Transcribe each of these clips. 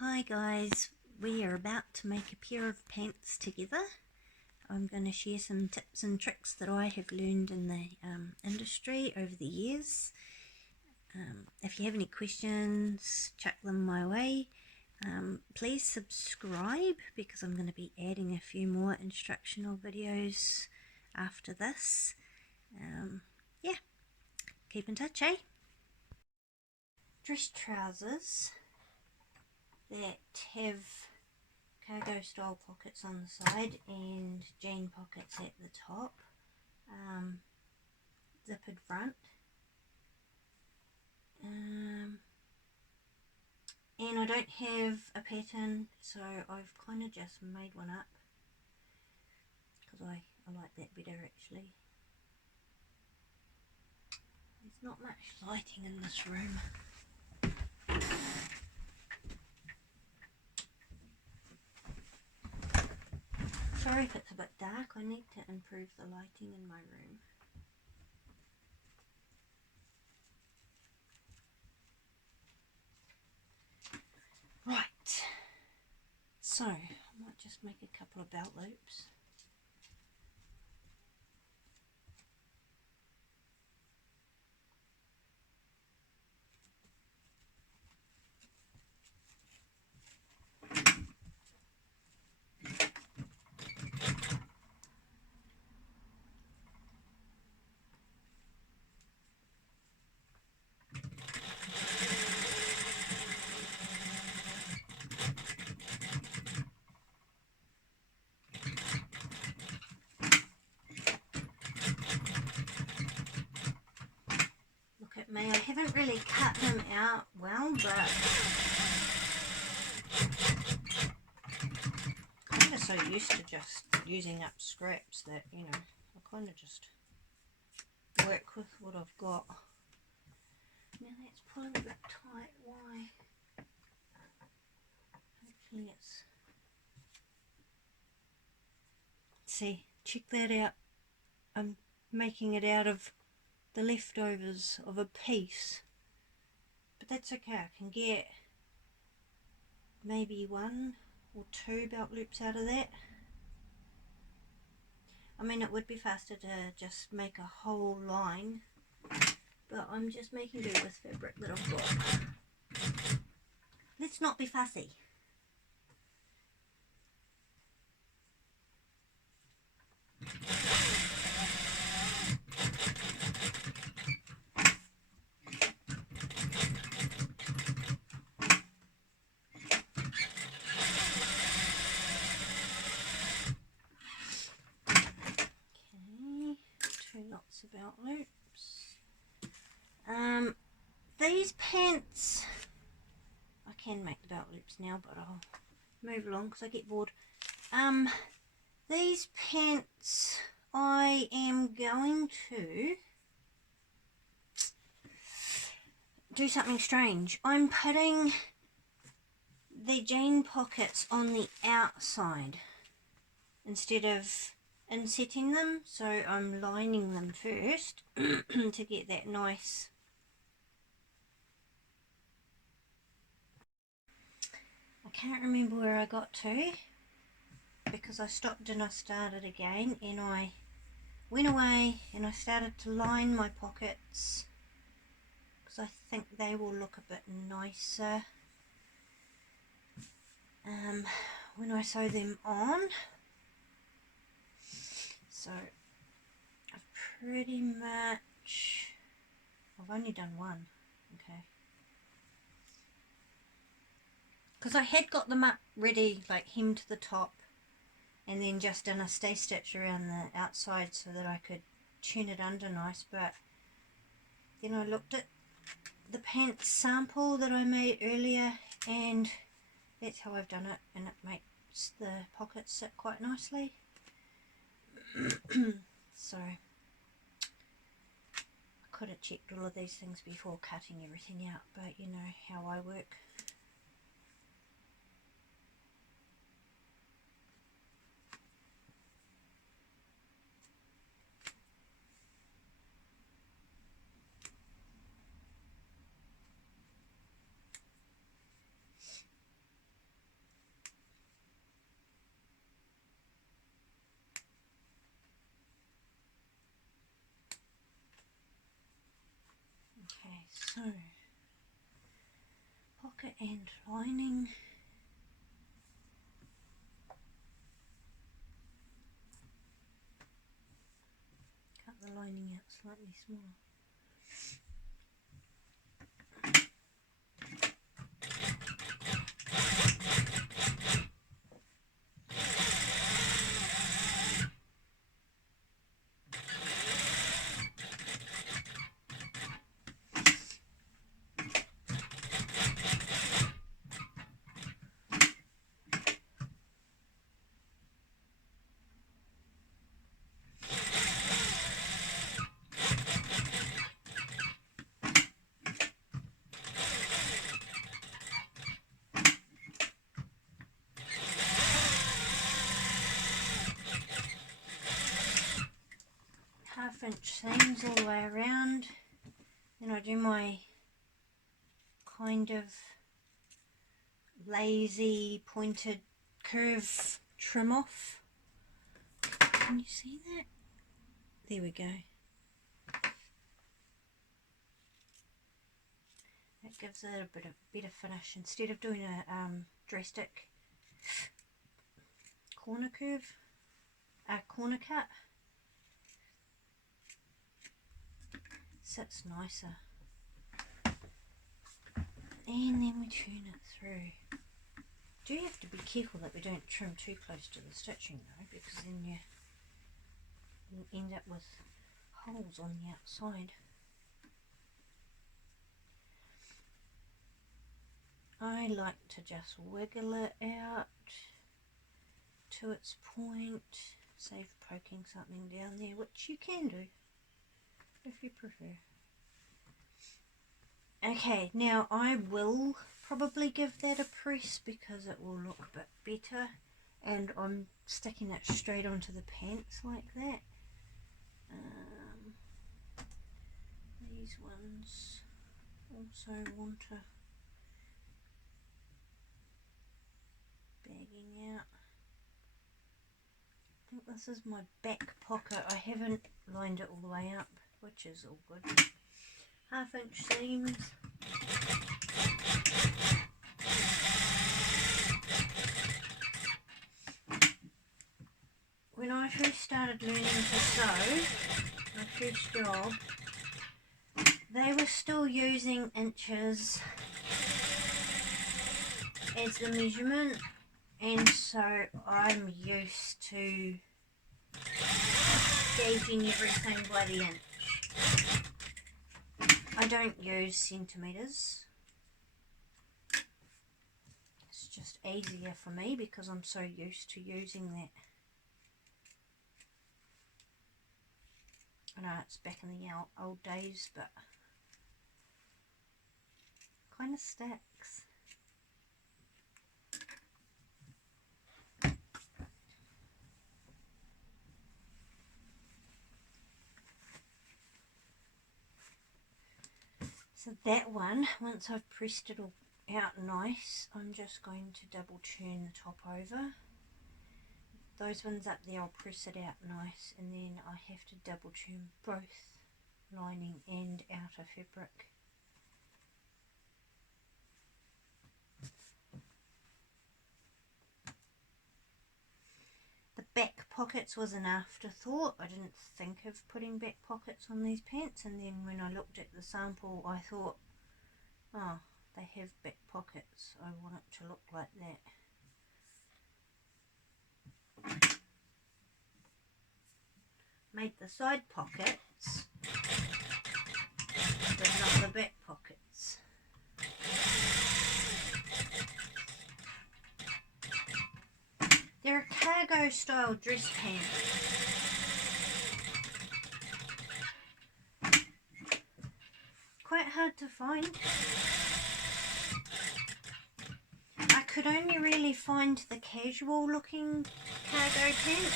Hi guys, we are about to make a pair of pants together. I'm going to share some tips and tricks that I have learned in the industry over the years. If you have any questions, chuck them my way. Please subscribe because I'm going to be adding a few more instructional videos after this. Yeah, keep in touch, eh? Dress trousers that have cargo style pockets on the side and jean pockets at the top, zippered front, and I don't have a pattern, so I've kind of just made one up because I like that better actually. There's not much lighting in this room. Sorry if it's a bit dark, I need to improve the lighting in my room. Right, so I might just make a couple of belt loops. Look at me, I haven't really cut them out well, but I'm kind of so used to just using up scraps that, you know, I kind of just work with what I've got. Now that's pulling a bit tight, why? Hopefully it's... See, check that out. I'm making it out of the leftovers of a piece. But that's okay, I can get maybe 1 or 2 belt loops out of that. I mean, it would be faster to just make a whole line, but I'm just making do with fabric that I've got. Let's not be fussy. Okay, 2 lots of belt loops. These pants, I can make the belt loops now, but I'll move along because I get bored. These pants, I am going to do something strange. I'm putting the jean pockets on the outside instead of insetting them, so I'm lining them first to get that nice. I can't remember where I got to because I stopped and I started again, and I went away and I started to line my pockets because I think they will look a bit nicer when I sew them on. So I've pretty much, I've only done one, okay, because I had got them up ready, like hem to the top, and then just done a stay stitch around the outside so that I could tune it under nice. But then I looked at the pants sample that I made earlier, and that's how I've done it, and it makes the pockets sit quite nicely. So I could have checked all of these things before cutting everything out, but you know how I work. Okay, so pocket and lining. Cut the lining out slightly smaller. Half-inch seams all the way around. Then I do my kind of lazy pointed curve trim off. Can you see that? There we go. That gives it a bit of better finish instead of doing a drastic corner cut. Sits nicer. And then we turn it through. Do have to be careful that we don't trim too close to the stitching though, because then you end up with holes on the outside. I like to just wiggle it out to its point, save poking something down there, which you can do if you prefer. Okay, now I will probably give that a press because it will look a bit better, and I'm sticking it straight onto the pants like that. These ones also want a bagging out. I think this is my back pocket. I haven't lined it all the way up, which is all good. Half-inch seams. When I first started learning to sew, my first job, they were still using inches as the measurement, and so I'm used to gauging everything by the inch. I don't use centimetres. It's just easier for me because I'm so used to using that. I know it's back in the old days, but kind of sticks. So that one, once I've pressed it all out nice, I'm just going to double turn the top over. Those ones up there, I'll press it out nice, and then I have to double turn both lining and outer fabric. The back pockets was an afterthought. I didn't think of putting back pockets on these pants, and then when I looked at the sample I thought, oh, they have back pockets, I want it to look like that. Made the side pockets, but not the back pockets. They're a cargo style dress pants. Quite hard to find. I could only really find the casual looking cargo pants,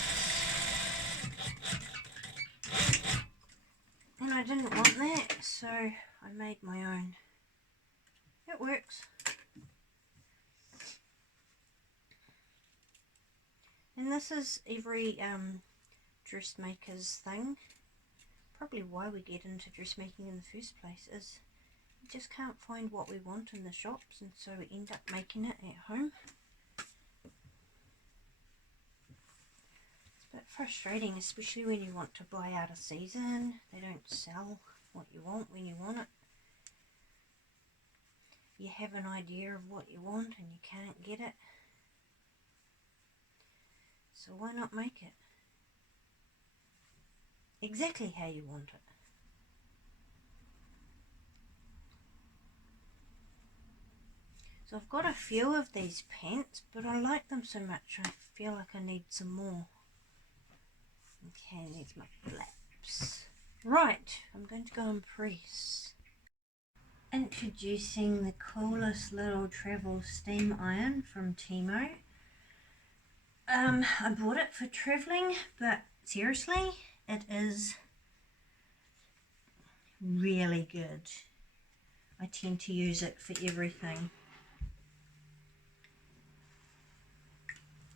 and I didn't want that, so I made my own. It works. And this is every dressmaker's thing. Probably why we get into dressmaking in the first place is just can't find what we want in the shops, and so we end up making it at home. It's a bit frustrating, especially when you want to buy out of season. They don't sell what you want when you want it. You have an idea of what you want and you can't get it. So why not make it exactly how you want it? So I've got a few of these pants, but I like them so much I feel like I need some more. Okay, there's my flaps. Right, I'm going to go and press. Introducing the coolest little travel steam iron from Timo. I bought it for travelling, but seriously, it is really good. I tend to use it for everything.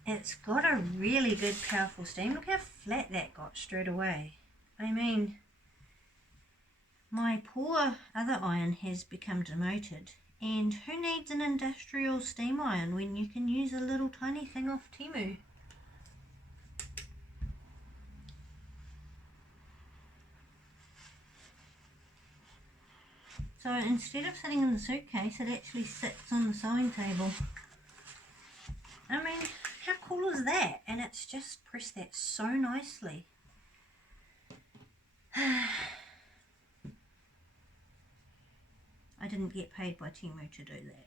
It's got a really good powerful steam. Look how flat that got straight away. I mean, my poor other iron has become demoted, and who needs an industrial steam iron when you can use a little tiny thing off Temu? So instead of sitting in the suitcase, it actually sits on the sewing table. I mean, how cool is that? And it's just pressed that so nicely. I didn't get paid by Temu to do that.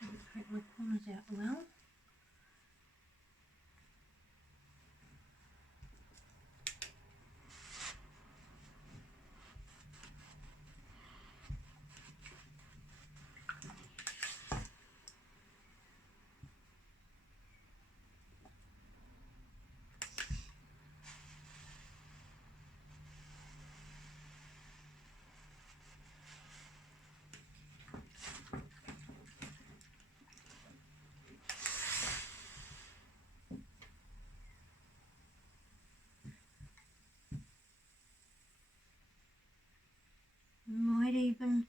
Didn't print my corners out well. Might even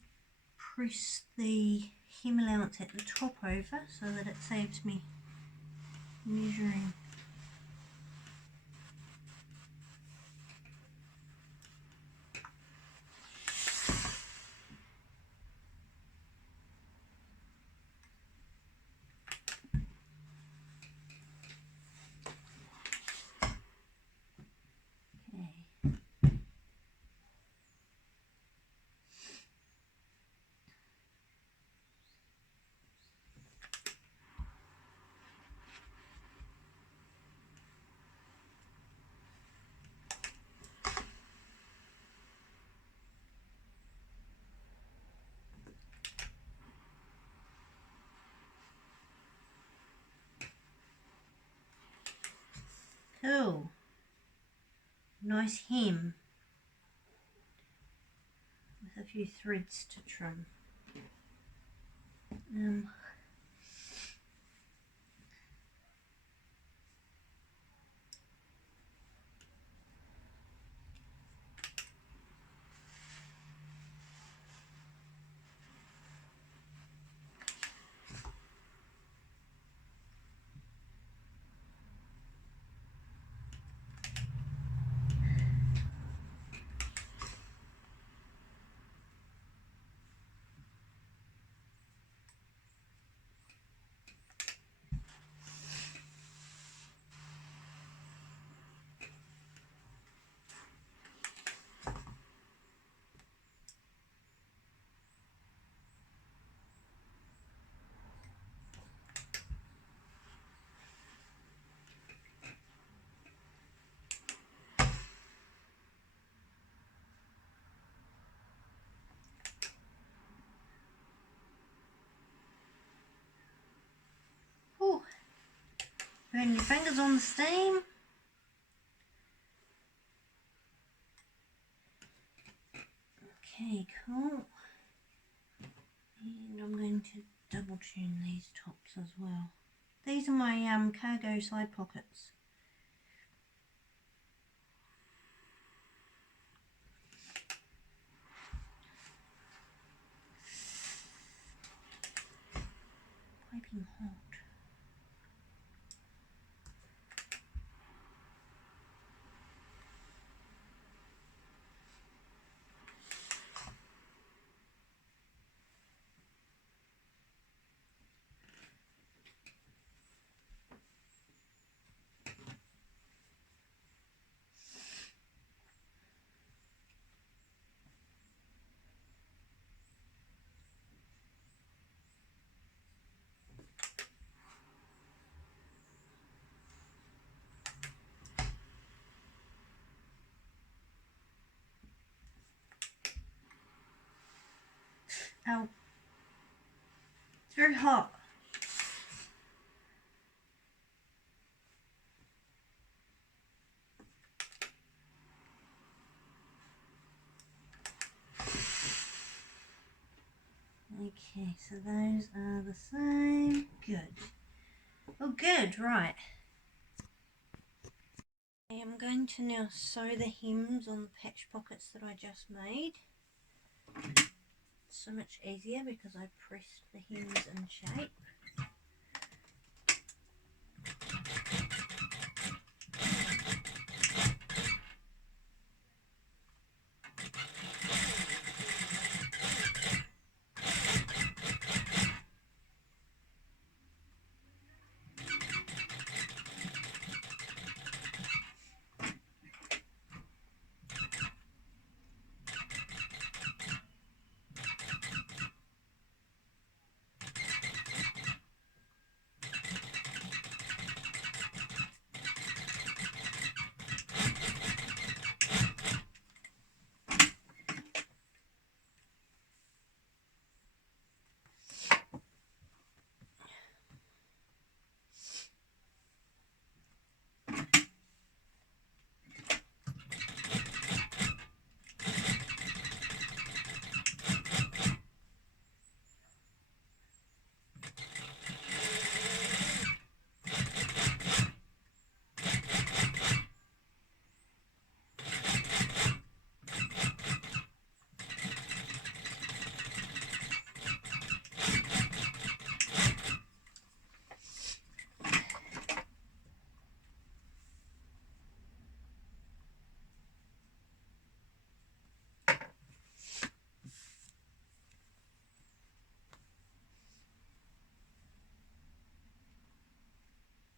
press the hem allowance at the top over so that it saves me measuring. Cool. Nice hem with a few threads to trim. Ooh. Burn your fingers on the steam. Okay, cool. And I'm going to double tune these tops as well. These are my cargo side pockets. Piping hot. Ow. It's very hot. Okay, so those are the same. Good. Oh, good, right. I am going to now sew the hems on the patch pockets that I just made. So much easier because I pressed the hems in shape.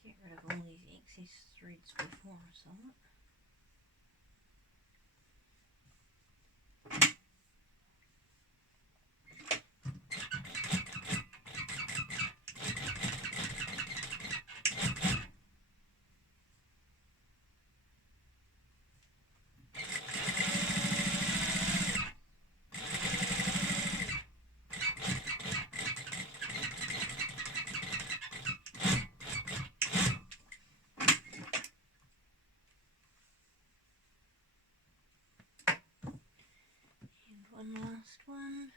Get rid of all these excess threads before I sew it. And one last one.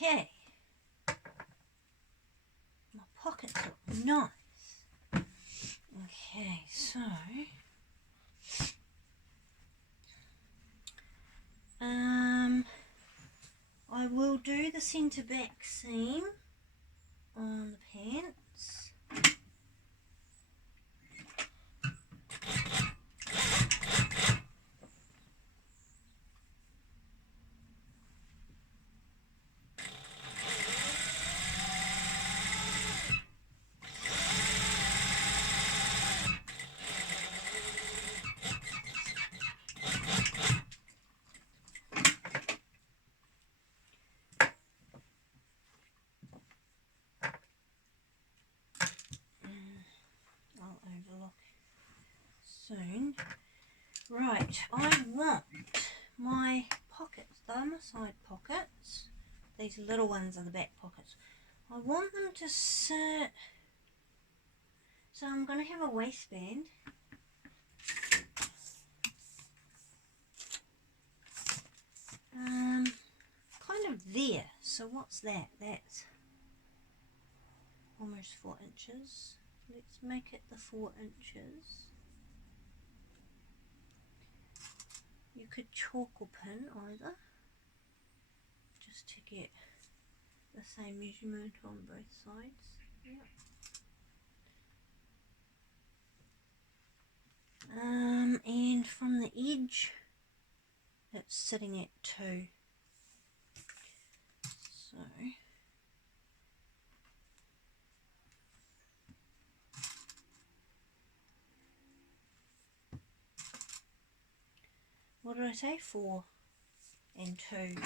Okay, my pockets look nice. Okay, so I will do the centre back seam on the pants. soon. Right, I want my pockets, they're my side pockets. These little ones are the back pockets. I want them to sit, so I'm going to have a waistband. Kind of there. So what's that? That's almost 4 inches. Let's make it the 4 inches. You could chalk or pin either, just to get the same measurement on both sides. Yep. And from the edge, it's sitting at 2. So what did I say? 4 and 2.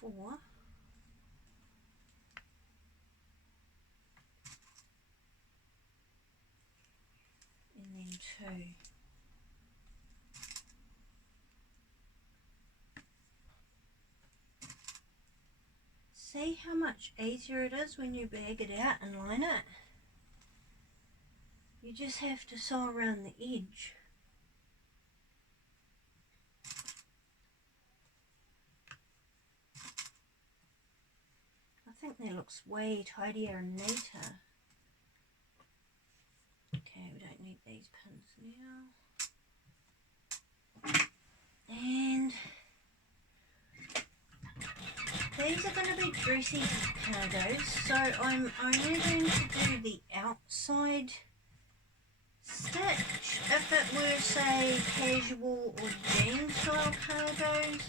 4 and then 2. See how much easier it is when you bag it out and line it? You just have to sew around the edge. I think that looks way tidier and neater. Okay, we don't need these pins now. And these are going to be dressy cargos, so I'm only going to do the outside stitch. If it were, say, casual or jean style cargos,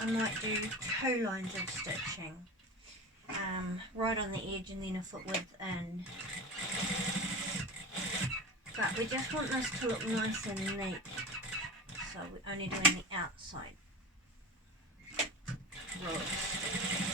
I might do 2 lines of stitching. Right on the edge and then a foot width in. But we just want this to look nice and neat, so we're only doing the outside row of stitching.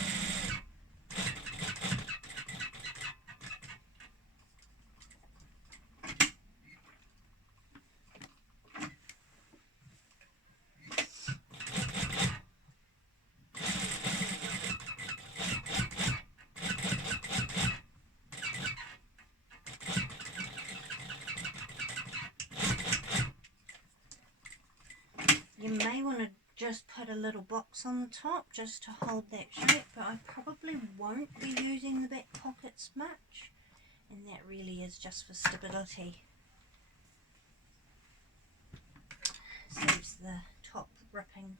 You may want to just put a little box on the top just to hold that shape, but I probably won't be using the back pockets much, and that really is just for stability. Saves the top ripping.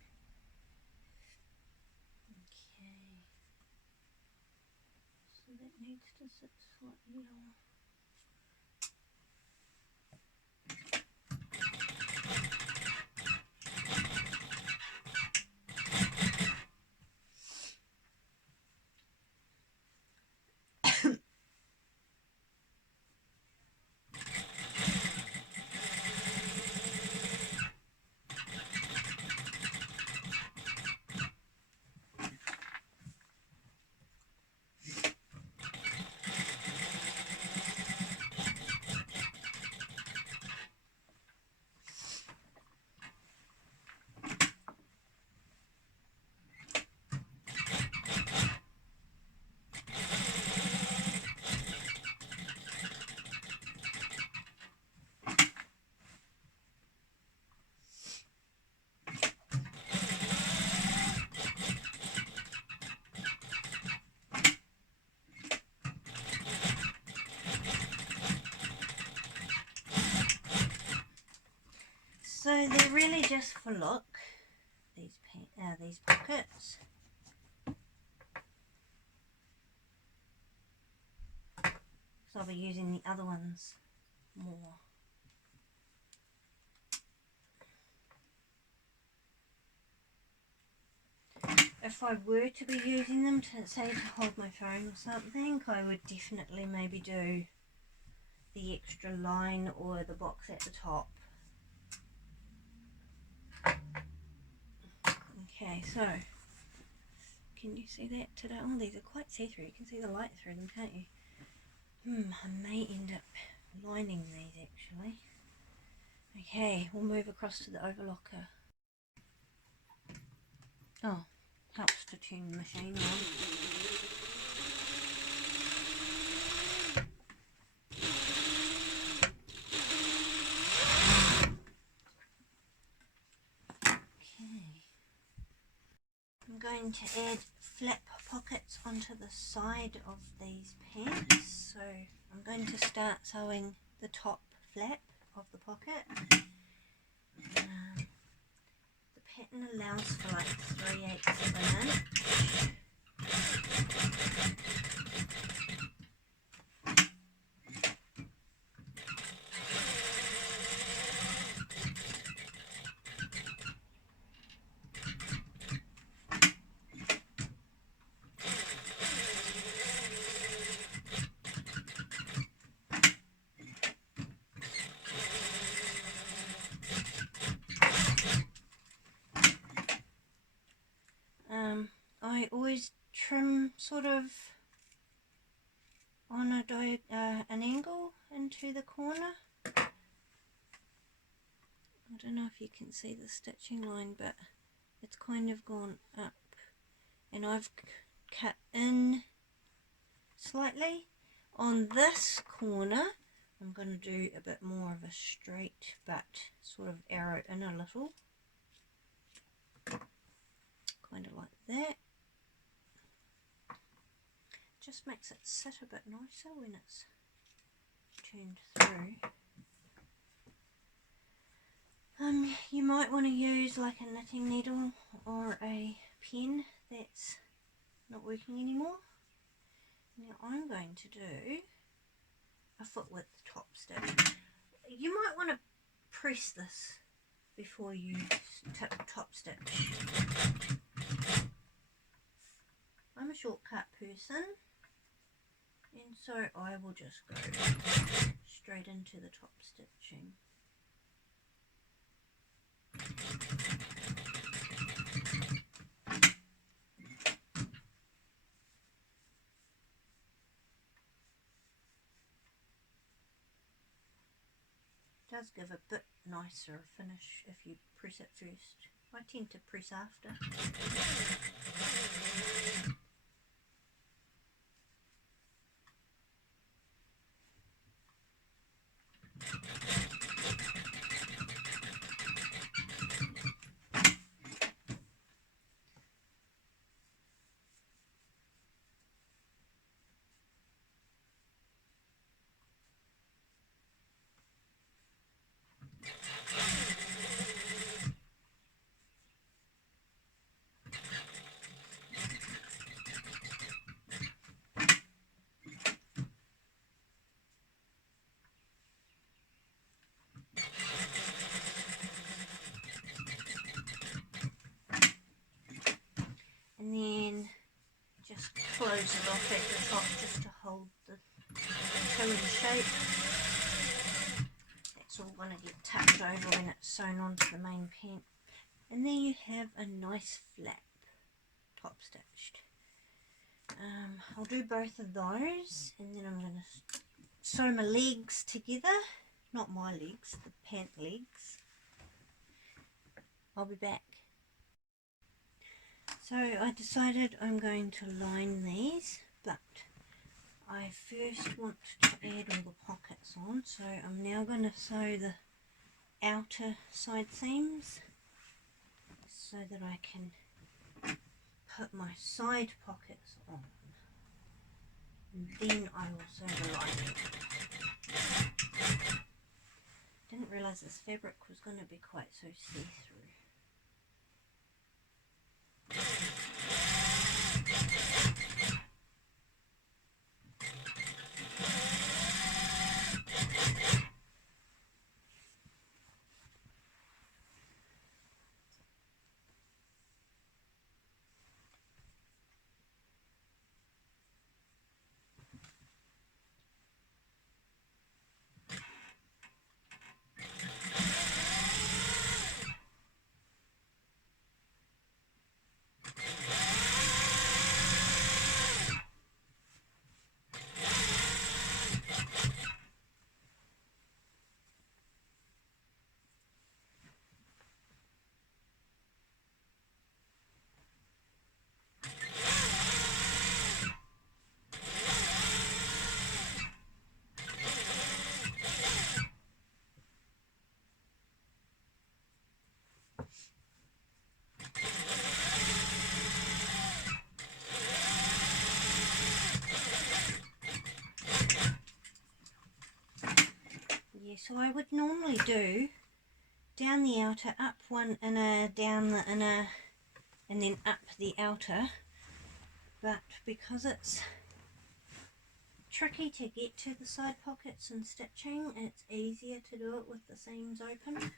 Okay, so that needs to sit slightly lower. So they're really just for look, these pockets. So I'll be using the other ones more. If I were to be using them to, say, to hold my phone or something, I would definitely maybe do the extra line or the box at the top. Okay, so can you see that today? Oh, these are quite see-through. You can see the light through them, can't you? I may end up lining these actually. Okay, we'll move across to the overlocker. Oh, helps to tune the machine on. Okay. I'm going to add flap pockets onto the side of these pants. So I'm going to start sewing the top flap of the pocket. The pattern allows for like 3/8 of an inch. I always trim sort of on an angle into the corner. I don't know if you can see the stitching line, but it's kind of gone up, and I've cut in slightly. On this corner I'm going to do a bit more of a straight but sort of arrow in a little, kind of like that. Just makes it sit a bit nicer when it's turned through. You might want to use like a knitting needle or a pen that's not working anymore. Now I'm going to do a foot width top stitch. You might want to press this before you top stitch. I'm a shortcut person, and so I will just go straight into the top stitching. It does give a bit nicer finish if you press it first. I tend to press after. And then just close it off at the top just to hold the toe in shape. That's all going to get tucked over when it's sewn onto the main pant. And there you have a nice flap top stitched. I'll do both of those, and then I'm going to sew my legs together. Not my legs, the pant legs. I'll be back. So I decided I'm going to line these, but I first want to add all the pockets on. So I'm now going to sew the outer side seams so that I can put my side pockets on. And then I will sew the lining. Didn't realise this fabric was going to be quite so see-through. So I would normally do down the outer, up one inner, down the inner, and then up the outer, but because it's tricky to get to the side pockets and stitching, it's easier to do it with the seams open.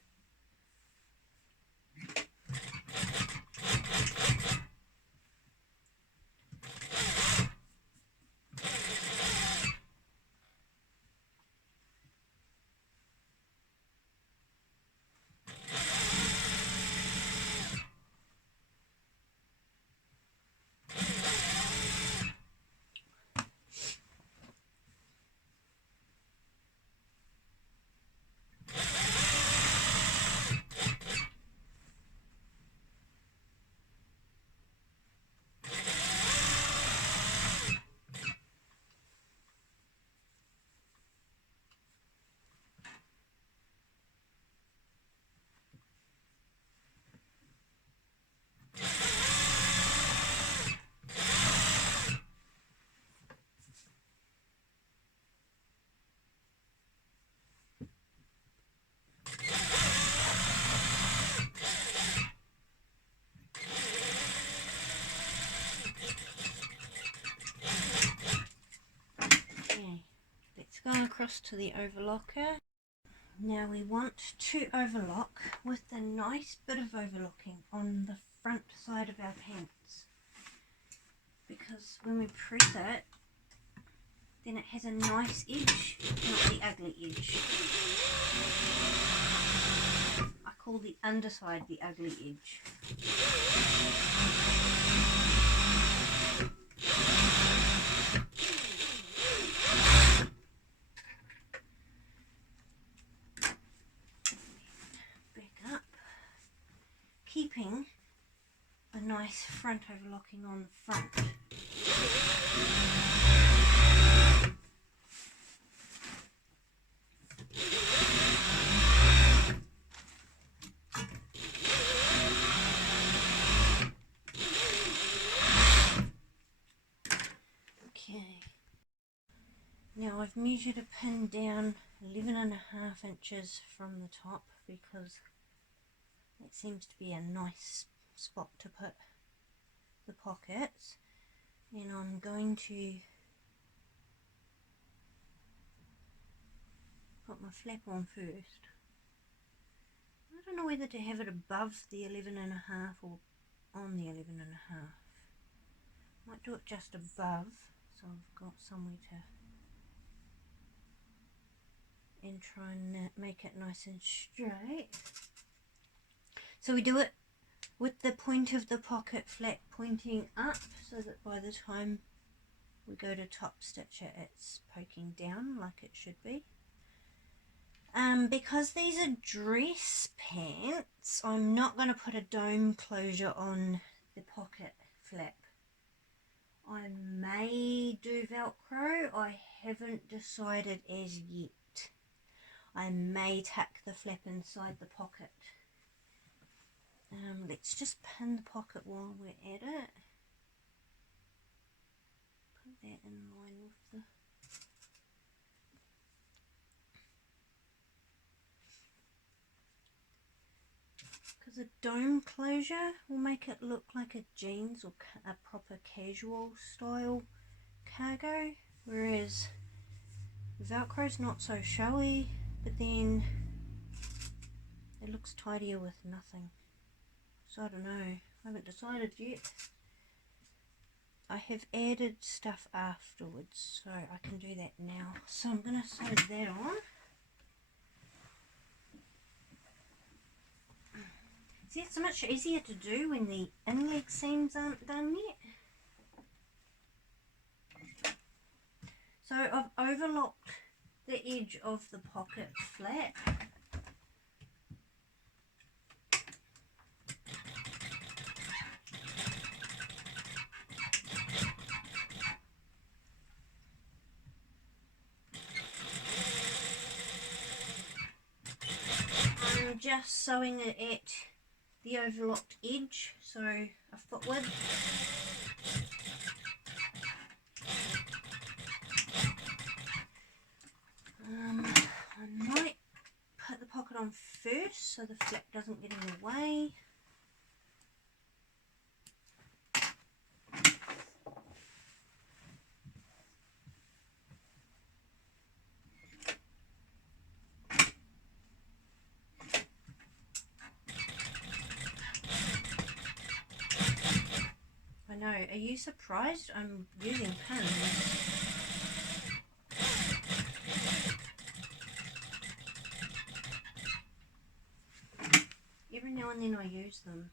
Go across to the overlocker. Now we want to overlock with a nice bit of overlocking on the front side of our pants, because when we press it, then it has a nice edge, not the ugly edge. I call the underside the ugly edge. Keeping a nice front overlocking on the front. Okay. Now I've measured a pin down 11.5 inches from the top, because it seems to be a nice spot to put the pockets, and I'm going to put my flap on first. I don't know whether to have it above the 11.5 or on the 11.5. Might do it just above, so I've got somewhere to, and try and make it nice and straight. So we do it with the point of the pocket flap pointing up, so that by the time we go to top stitch it, it's poking down like it should be. Because these are dress pants, I'm not going to put a dome closure on the pocket flap. I may do Velcro, I haven't decided as yet. I may tuck the flap inside the pocket. Let's just pin the pocket while we're at it. Put that in line with the... because a dome closure will make it look like a jeans or a proper casual style cargo, whereas Velcro's not so showy, but then it looks tidier with nothing. So I don't know, I haven't decided yet. I have added stuff afterwards, so I can do that now. So I'm going to sew that on. See, it's much easier to do when the in-leg seams aren't done yet. So I've overlocked the edge of the pocket flap. I'm just sewing it at the overlocked edge, so a foot width. I might so the flap doesn't get in the way. I know, are you surprised I'm using pins? Every now and then I use them.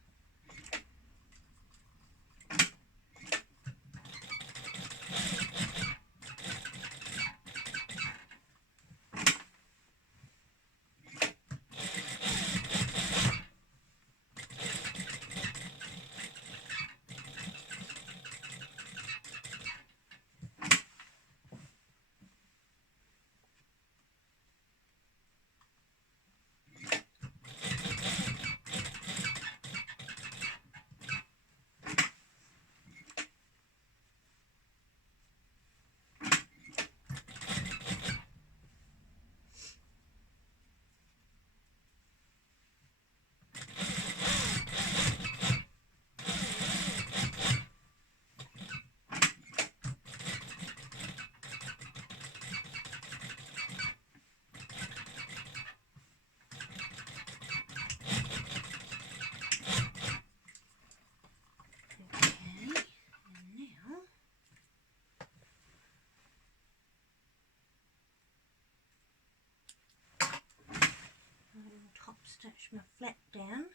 Top stitch my flap down,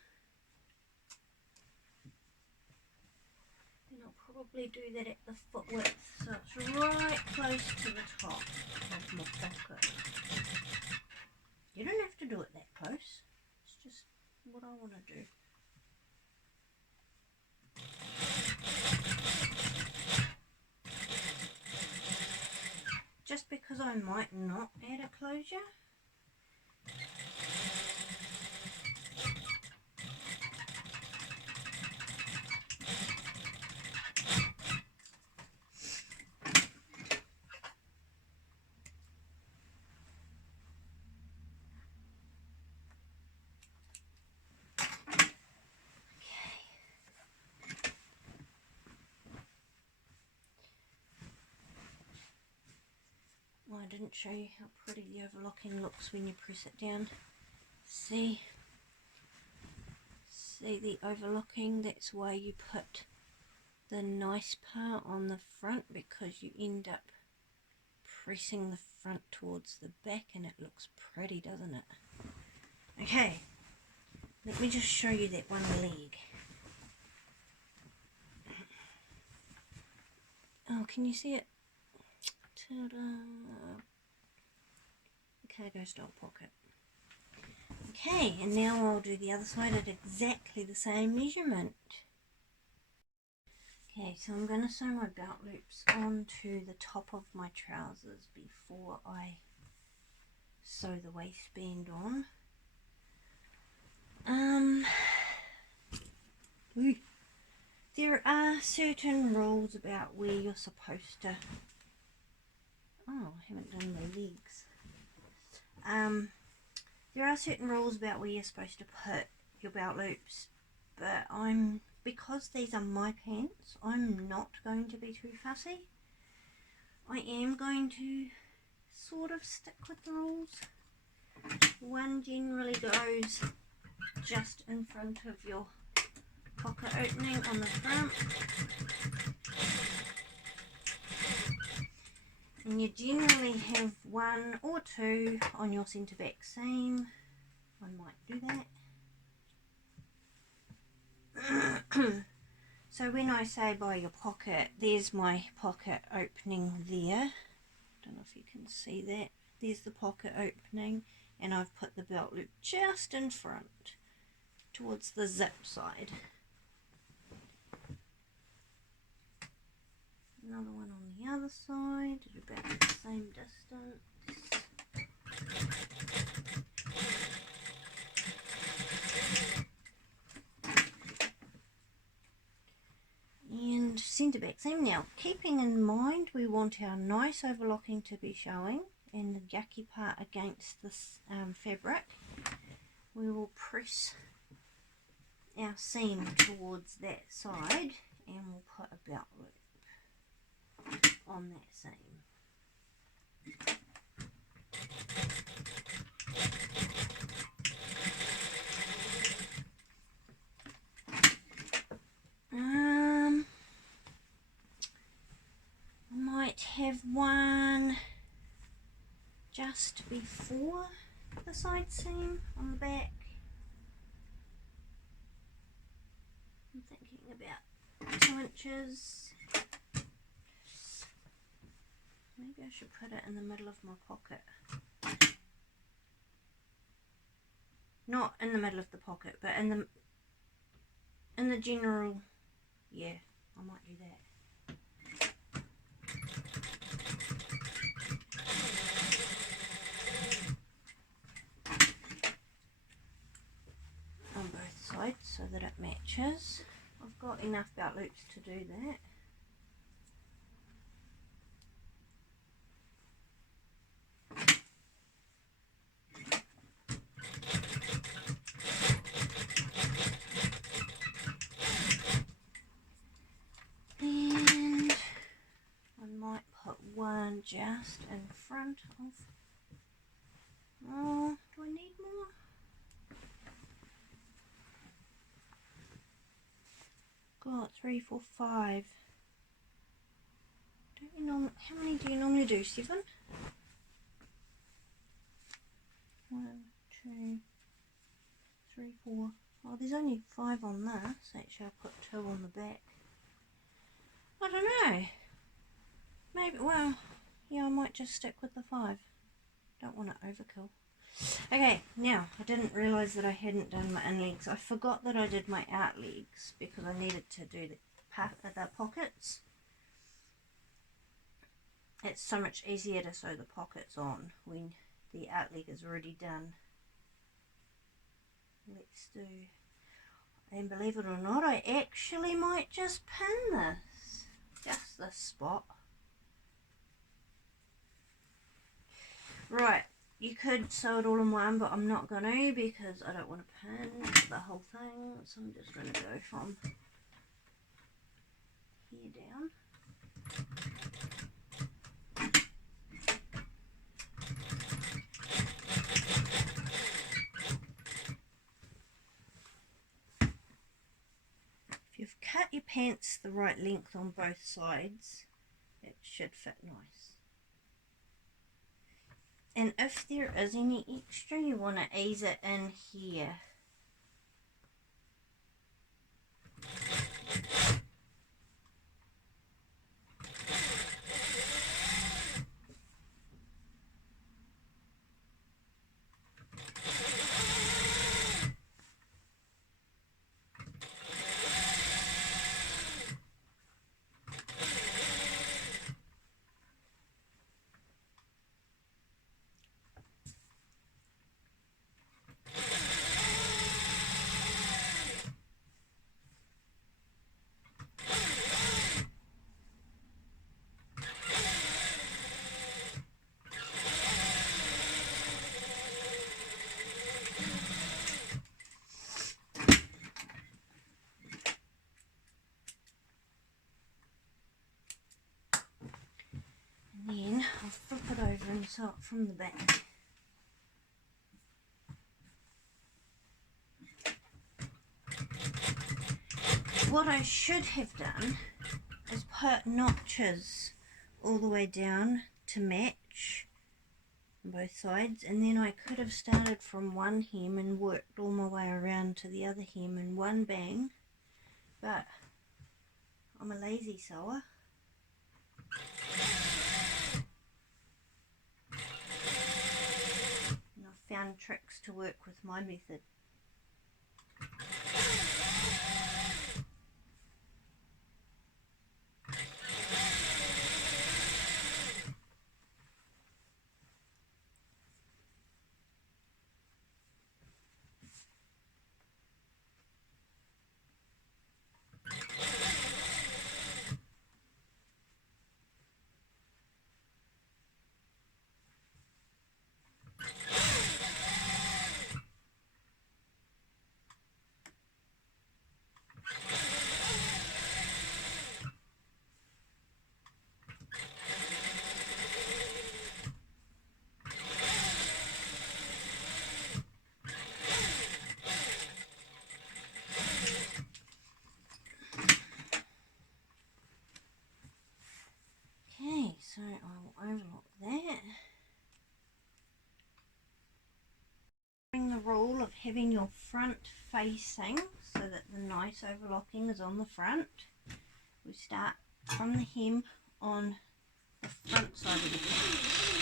and I'll probably do that at the foot width so it's right close to the top of my pocket. You don't have to do it that close, it's just what I want to do. Just because I might not add a closure. Well, I didn't show you how pretty the overlocking looks when you press it down. See the overlocking? That's why you put the nice part on the front, because you end up pressing the front towards the back and it looks pretty, doesn't it? Okay, let me just show you that one leg. Oh, can you see it? Ta-da! Cargo style pocket. Okay, and now I'll do the other side at exactly the same measurement. Okay, so I'm going to sew my belt loops onto the top of my trousers before I sew the waistband on. There are certain rules about where you're supposed to... Oh, I haven't done the legs. There are certain rules about where you're supposed to put your belt loops, but because these are my pants, I'm not going to be too fussy. I am going to sort of stick with the rules. One generally goes just in front of your pocket opening on the front, and you generally have one or two on your centre back seam. I might do that. So when I say by your pocket, there's my pocket opening there. Don't know if you can see that. There's the pocket opening, and I've put the belt loop just in front towards the zip side. Another one on the other side at about the same distance. And centre back seam. Now, keeping in mind we want our nice overlocking to be showing and the yucky part against this fabric, we will press our seam towards that side and we'll put a belt loop on that seam. I might have one just before the side seam on the back. I'm thinking about 2 inches. Maybe I should put it in the middle of my pocket. Not in the middle of the pocket, but in the general, yeah, I might do that. On both sides so that it matches. I've got enough belt loops to do that. And I might put one just in front of, oh, do I need more? God, 3, 4, 5. Don't you know, how many do you normally do? 7? 1, 2, 3, 4. Oh, there's only 5 on this. Actually, I'll put 2 on the back. I don't know. Maybe, well, yeah, I might just stick with the 5. Don't want to overkill. Okay, now, I didn't realise that I hadn't done my in legs. I forgot that I did my out legs because I needed to do the pockets. It's so much easier to sew the pockets on when the out leg is already done. Let's do, and believe it or not, I actually might just pin this, just this spot. Right, you could sew it all in one, but I'm not going to because I don't want to pin the whole thing, so I'm just going to go from here down. If you've cut your pants the right length on both sides, it should fit nice. And if there is any extra, you want to ease it in here. Then I'll flip it over and sew it from the back. What I should have done is put notches all the way down to match on both sides, and then I could have started from one hem and worked all my way around to the other hem in one bang, but I'm a lazy sewer. And I've found tricks to work with my method. having your front facing so that the nice overlocking is on the front. We start from the hem on the front side of the pants,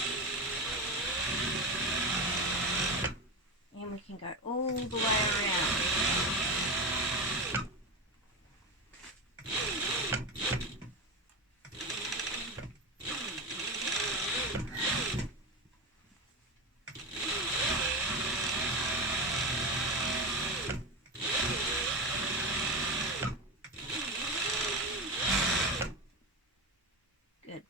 and we can go all the way around. Good.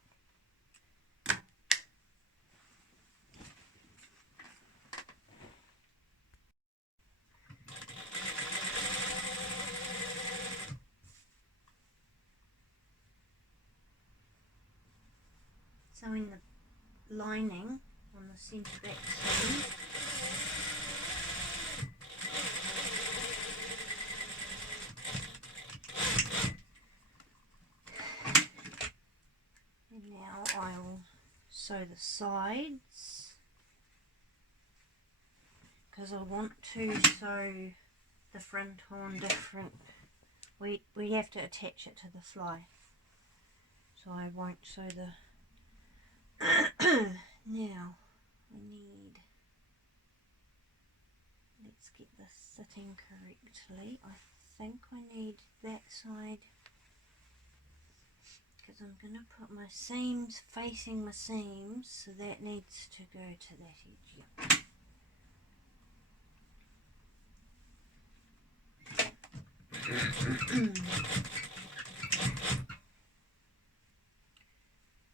Sewing the lining on the centre back seam. And now I'll sew the sides, because I want to sew the front on different. We have to attach it to the fly, so I won't sew the now we need, let's get this sitting correctly. I think I need that side, because I'm going to put my seams facing my seams, so that needs to go to that edge.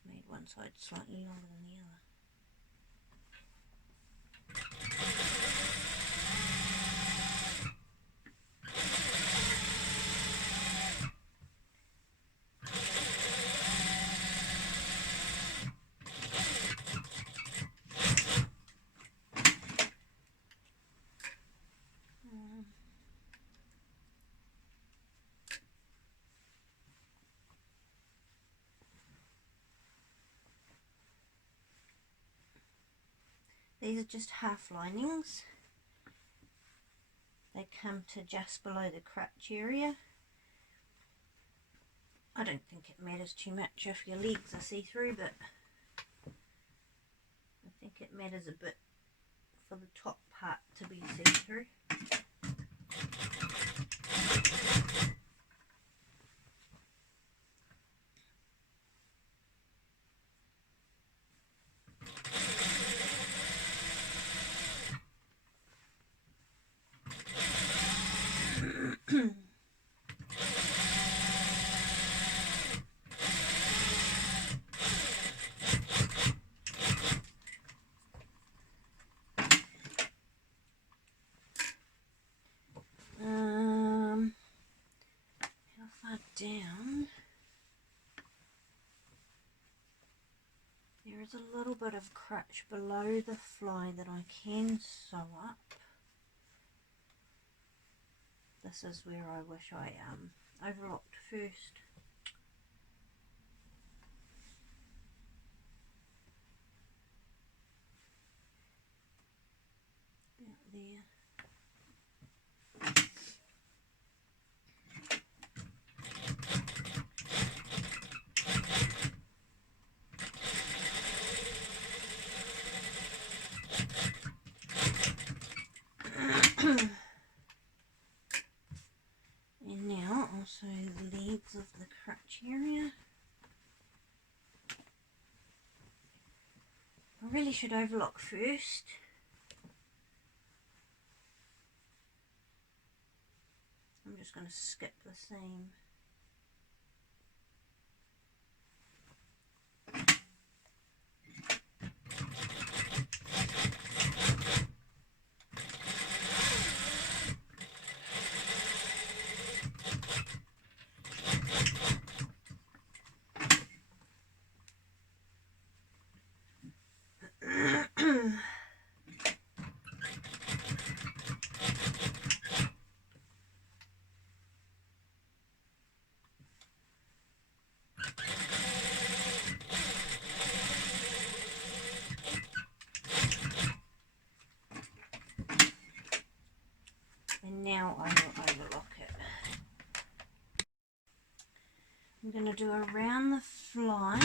Made one side slightly longer than the other. These are just half linings. They come to just below the crutch area. I don't think it matters too much if your legs are see-through, but I think it matters a bit for the top part to be see-through. How far down? There is a little bit of crutch below the fly that I can sew up. This is where I wish I overlocked first. About there. And now also the legs of the crutch area. I really should overlock first. I'm just going to skip the seam. I'm going to do around the fly.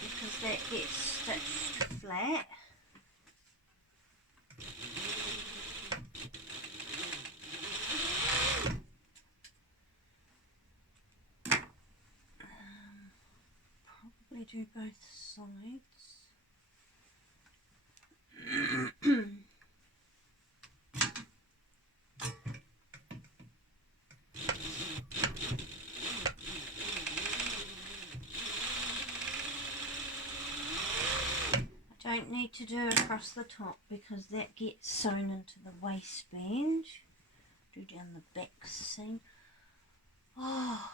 Because that gets stitched flat. Probably do both sides. I don't need to do across the top because that gets sewn into the waistband. Do down the back seam. Oh,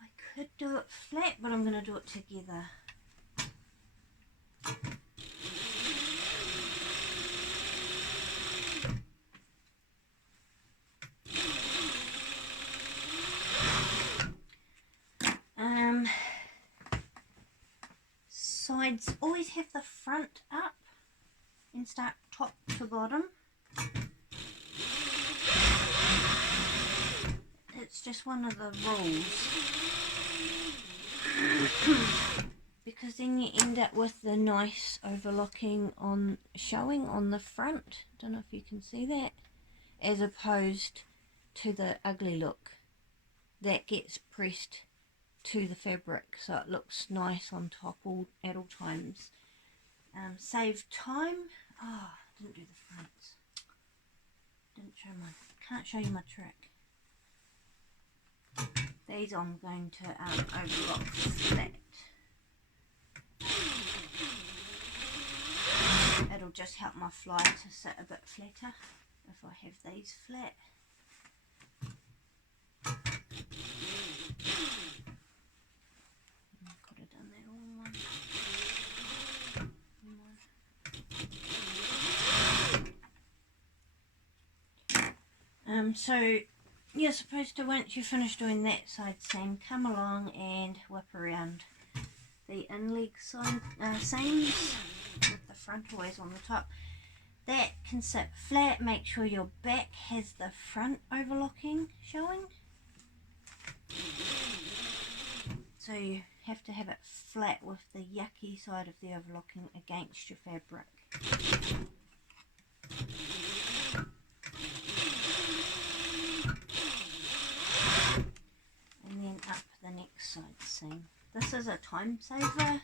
I could do it flat, but I'm going to do it together. Sides always have the front up and start top to bottom. It's just one of the rules. Because then you end up with the nice overlocking on showing on the front. Don't know if you can see that. As opposed to the ugly look that gets pressed to the fabric, so it looks nice on top at all times. Save time. Oh, didn't do the fronts. Can't show you my trick. These I'm going to overlock flat. It'll just help my fly to sit a bit flatter if I have these flat. Could have done that all in one. So you're supposed to, once you finish doing that side seam, come along and whip around the in-leg side seams with the front always on the top. That can sit flat. Make sure your back has the front overlocking showing. So you have to have it flat with the yucky side of the overlocking against your fabric. And then up the next side seam. This is a time saver when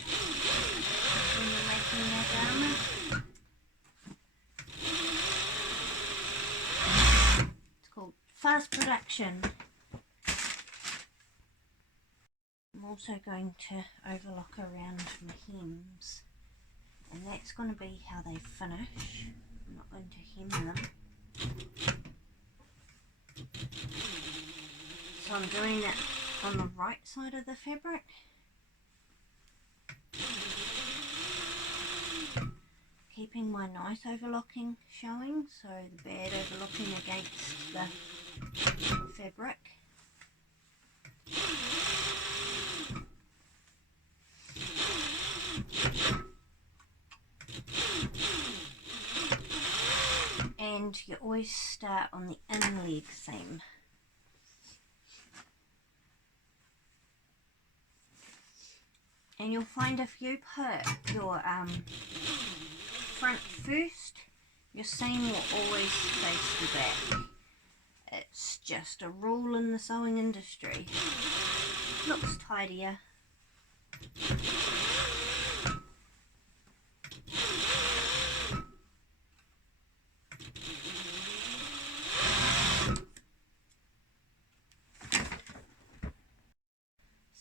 you're making that garment. It's called fast production. I'm also going to overlock around my hems, and that's going to be how they finish. I'm not going to hem them. So I'm doing it on the right side of the fabric. Keeping my nice overlocking showing, so the bad overlocking against the fabric. And you always start on the in-leg seam. And you'll find if you put your front first, your seam will always face the back. It's just a rule in the sewing industry. Looks tidier.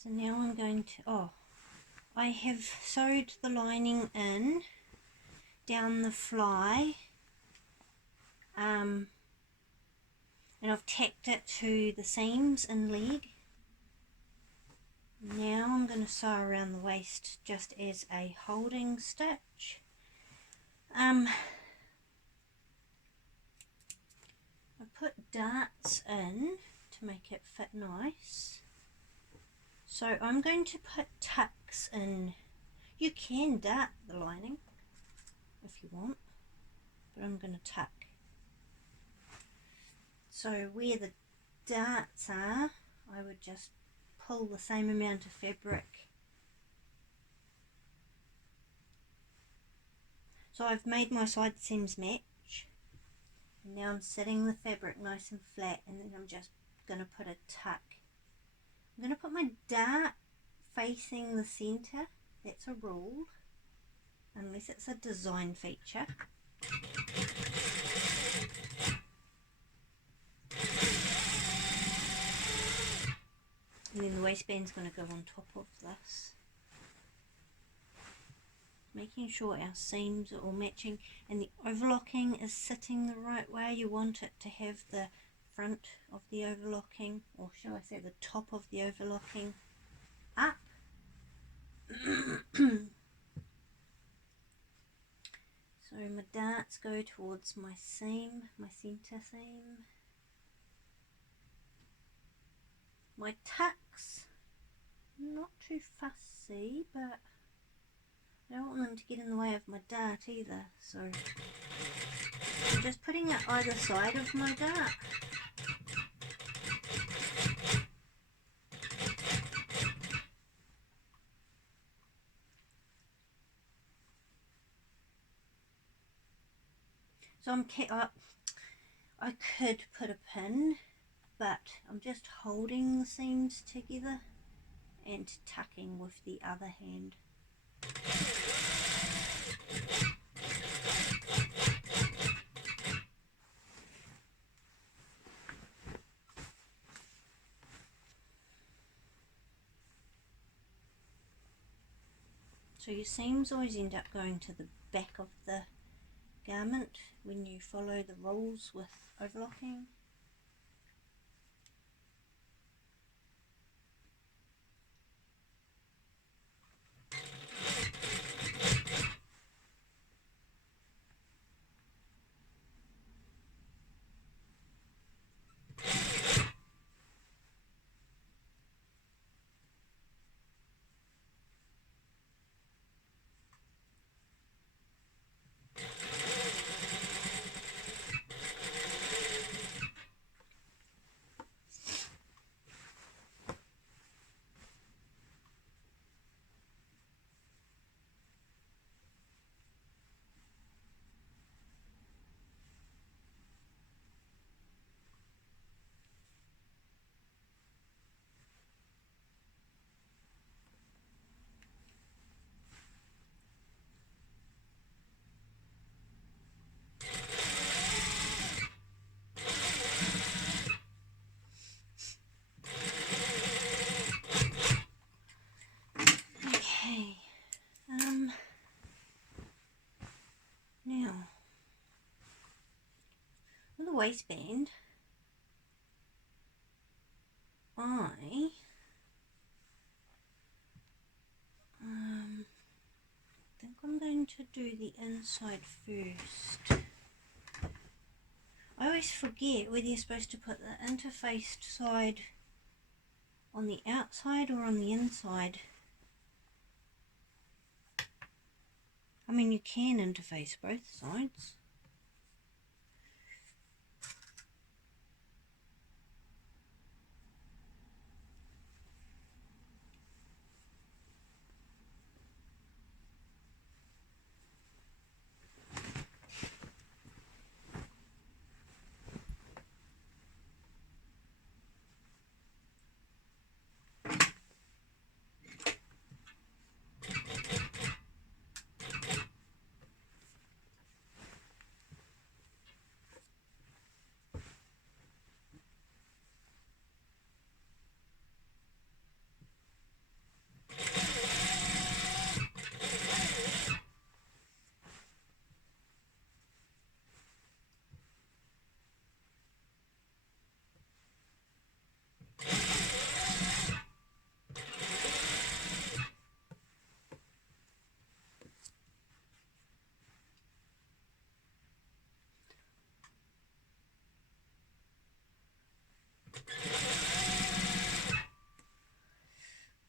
So now I'm going to, I have sewed the lining in down the fly, and I've tacked it to the seams and leg. Now I'm going to sew around the waist just as a holding stitch. I put darts in to make it fit nice. So I'm going to put tucks in. You can dart the lining if you want, but I'm going to tuck. So where the darts are, I would just pull the same amount of fabric. So I've made my side seams match, and now I'm setting the fabric nice and flat, and then I'm just going to put a tuck. I'm going to put my dart facing the centre. That's a rule, unless it's a design feature. And then the waistband's going to go on top of this. Making sure our seams are all matching and the overlocking is sitting the right way. You want it to have the front of the overlocking, or shall I say the top of the overlocking, up. So my darts go towards my seam, my centre seam. My tucks, not too fussy, but I don't want them to get in the way of my dart either, so I'm just putting it either side of my dart. So I could put a pin, but I'm just holding the seams together and tucking with the other hand. So your seams always end up going to the back of the garment when you follow the rules with overlocking. Now, with the waistband, I think I'm going to do the inside first. I always forget whether you're supposed to put the interfaced side on the outside or on the inside. I mean, you can interface both sides.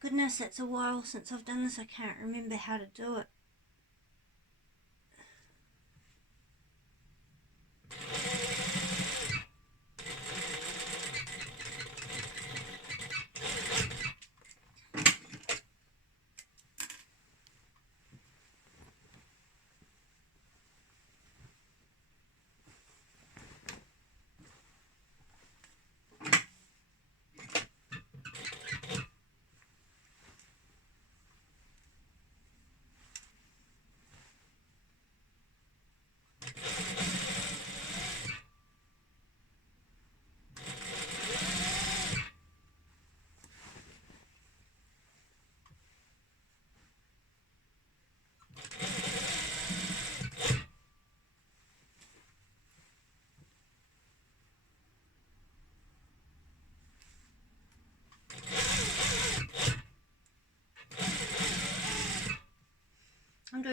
Goodness, it's a while since I've done this. I can't remember how to do it.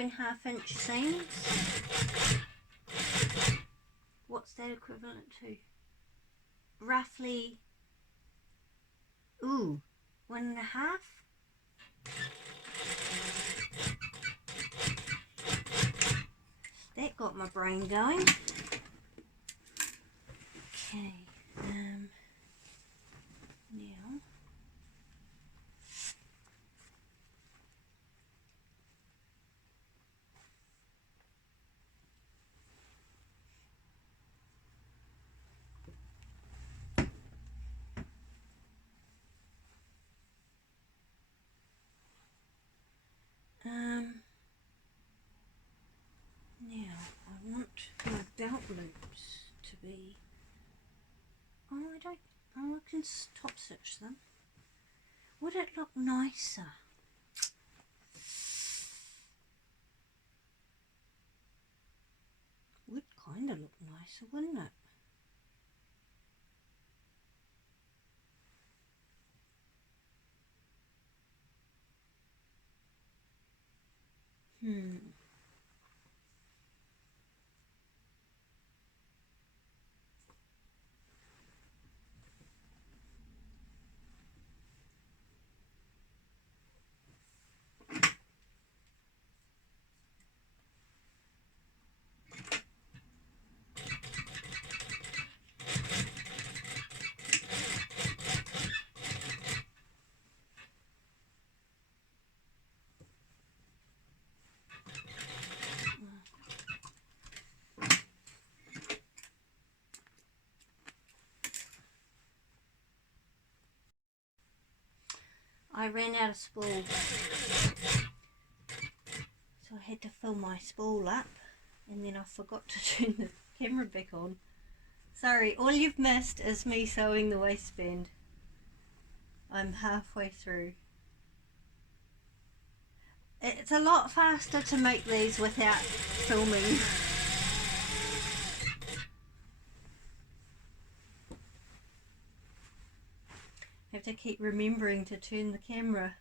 9.5-inch seams. What's that equivalent to? Roughly, 1.5. That got my brain going. Okay, now I want my belt loops to be, I can top stitch them. Would it look nicer? Would kind of look nicer, wouldn't it? I ran out of spool, so I had to fill my spool up, and then I forgot to turn the camera back on. Sorry, all you've missed is me sewing the waistband. I'm halfway through. It's a lot faster to make these without filming. I have to keep remembering to turn the camera.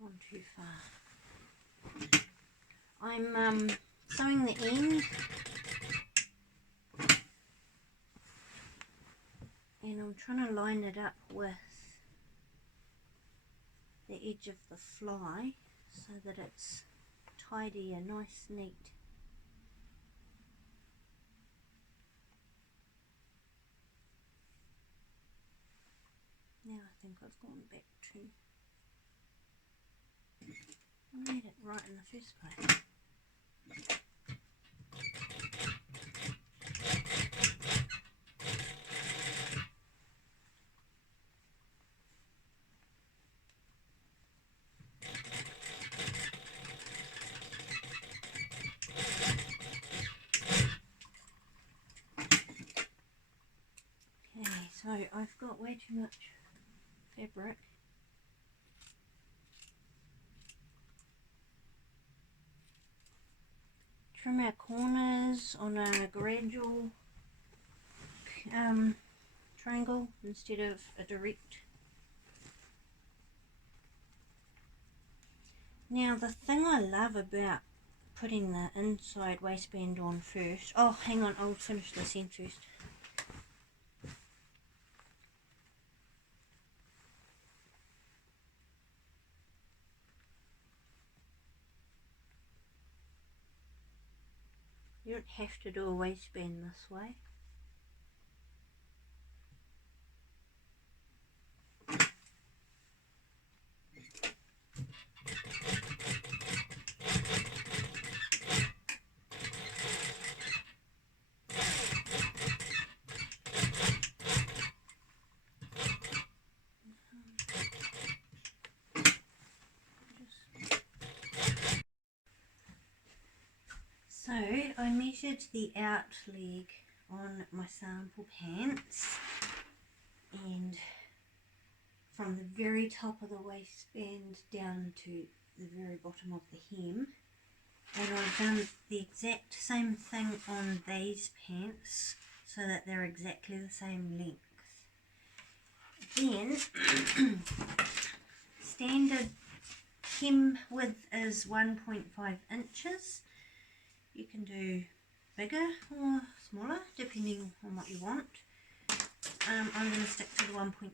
Gone too far. I'm sewing the end, and I'm trying to line it up with the edge of the fly so that it's tidy and nice, neat. Now I think I've gone back to, I made it right in the first place. Okay, so I've got way too much fabric. Trim our corners on a gradual triangle instead of a direct. Now the thing I love about putting the inside waistband on first, oh hang on, I'll finish this end first. have to do a waistband this way. So I measured the out leg on my sample pants, and from the very top of the waistband down to the very bottom of the hem, and I've done the exact same thing on these pants so that they're exactly the same length. Then standard hem width is 1.5 inches. You can do bigger or smaller depending on what you want. I'm going to stick to the 1.5.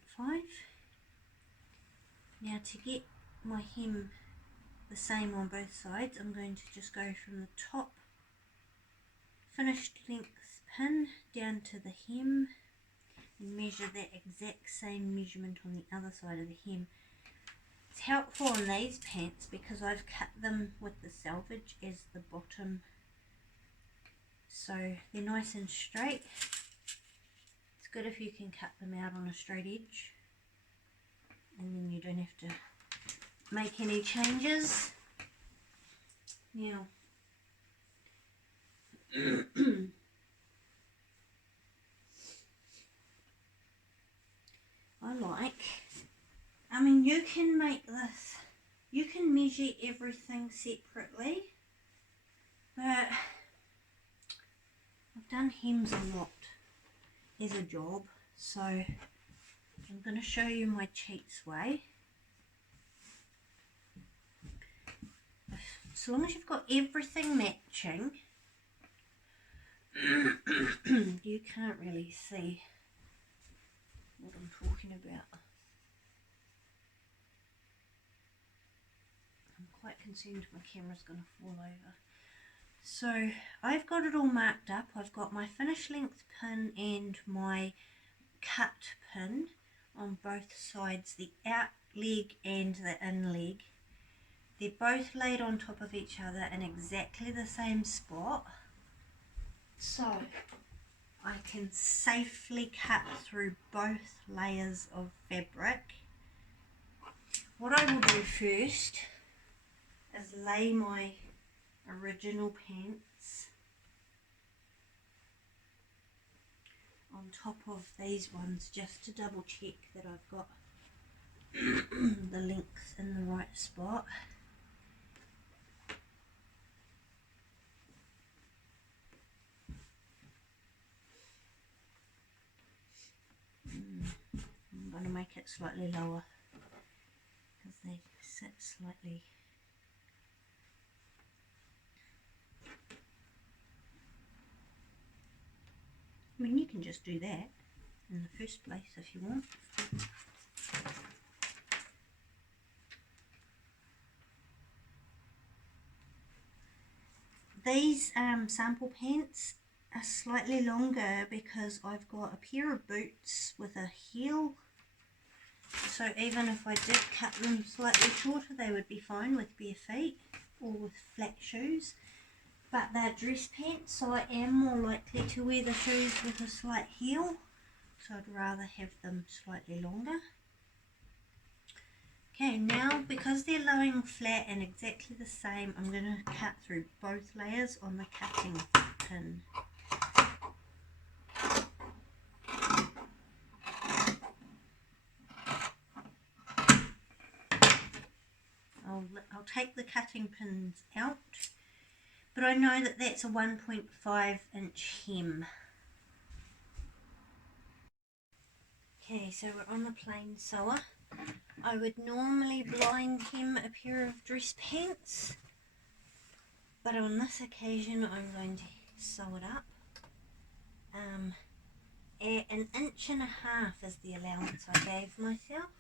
Now to get my hem the same on both sides, I'm going to just go from the top finished length pin down to the hem and measure that exact same measurement on the other side of the hem. It's helpful on these pants because I've cut them with the selvage as the bottom, so they're nice and straight. It's good if you can cut them out on a straight edge, and then you don't have to make any changes. Now I mean you can make this, you can measure everything separately, but I've done hems a lot as a job, so I'm going to show you my cheats way. So long as you've got everything matching, you can't really see what I'm talking about. I'm quite concerned my camera's going to fall over. So I've got it all marked up. I've got my finish length pin and my cut pin on both sides, the out leg and the in leg. They're both laid on top of each other in exactly the same spot, so I can safely cut through both layers of fabric. What I will do first is lay my original pants on top of these ones just to double check that I've got the length in the right spot. I'm going to make it slightly lower because they sit slightly. I mean, you can just do that in the first place if you want. These sample pants are slightly longer because I've got a pair of boots with a heel, so even if I did cut them slightly shorter they would be fine with bare feet or with flat shoes, but they're dress pants, so I am more likely to wear the shoes with a slight heel, so I'd rather have them slightly longer. Okay, now because they're lying flat and exactly the same, I'm going to cut through both layers on the cutting pin. I'll take the cutting pins out, but I know that that's a 1.5 inch hem. Okay, so we're on the plain sewer. I would normally blind hem a pair of dress pants, but on this occasion I'm going to sew it up. An inch and a half is the allowance I gave myself.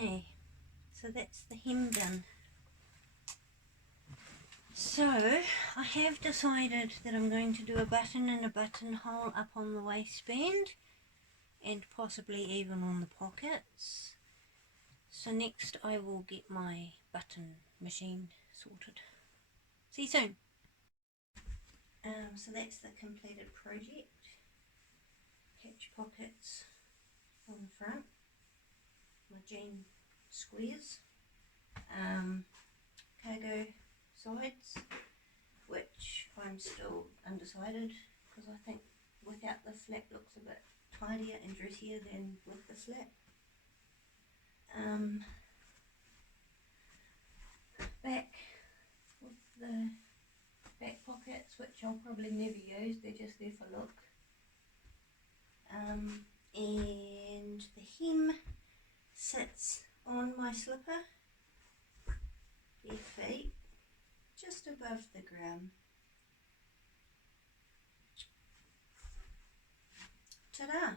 Okay, so that's the hem done. So I have decided that I'm going to do a button and a buttonhole up on the waistband and possibly even on the pockets. So next I will get my button machine sorted. See you soon. So that's the completed project. Patch pockets on the front, my jean squares, cargo sides, which I'm still undecided because I think without the flap looks a bit tidier and dressier than with the flap. Back with the back pockets, which I'll probably never use, they're just there for look. And the hem sits on my slipper, bare feet, just above the ground. Ta-da!